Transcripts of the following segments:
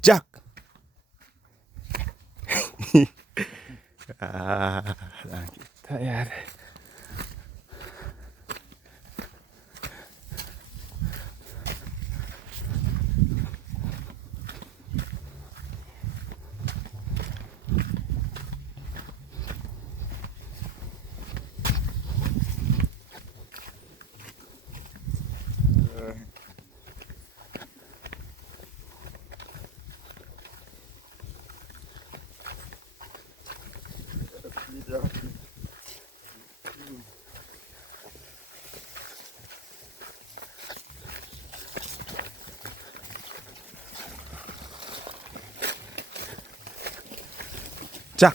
Jack. Lagi tired. Jack.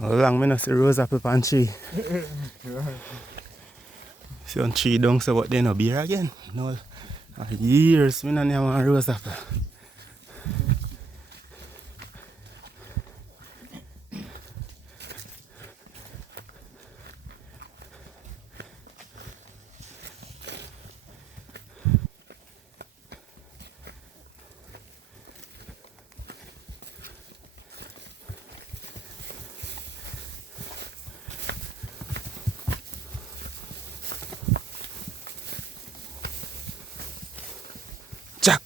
How long I not see rose apple on tree? See on tree down so but they no beer again. No years I don't have a rose apple. Jack.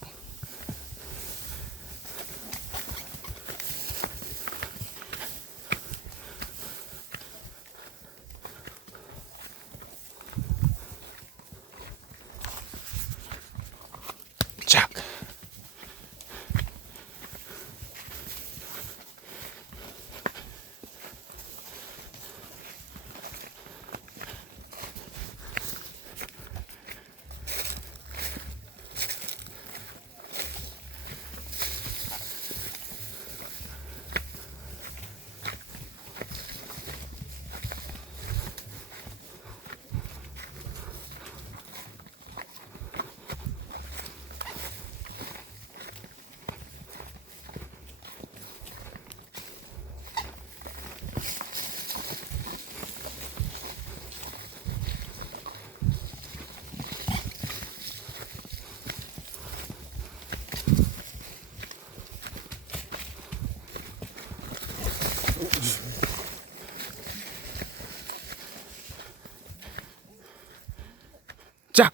Jack.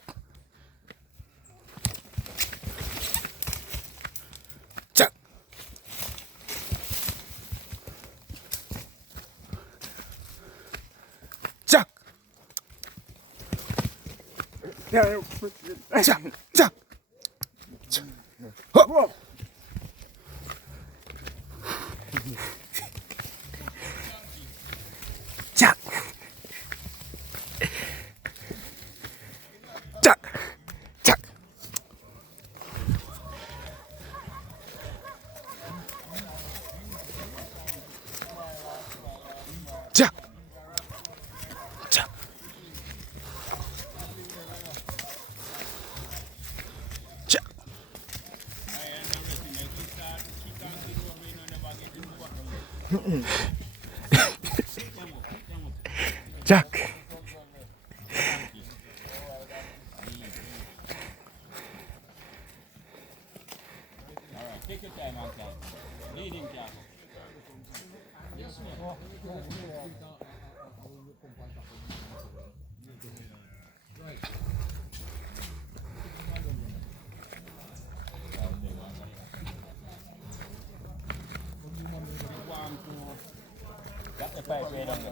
Jack. Jack. Jack. Jack. Jack. Hop. Jack. Jack. Jack. Jack. Jack. Jack. Jack. Take your time, Uncle. Lead him, Jack. Got the pipe right on the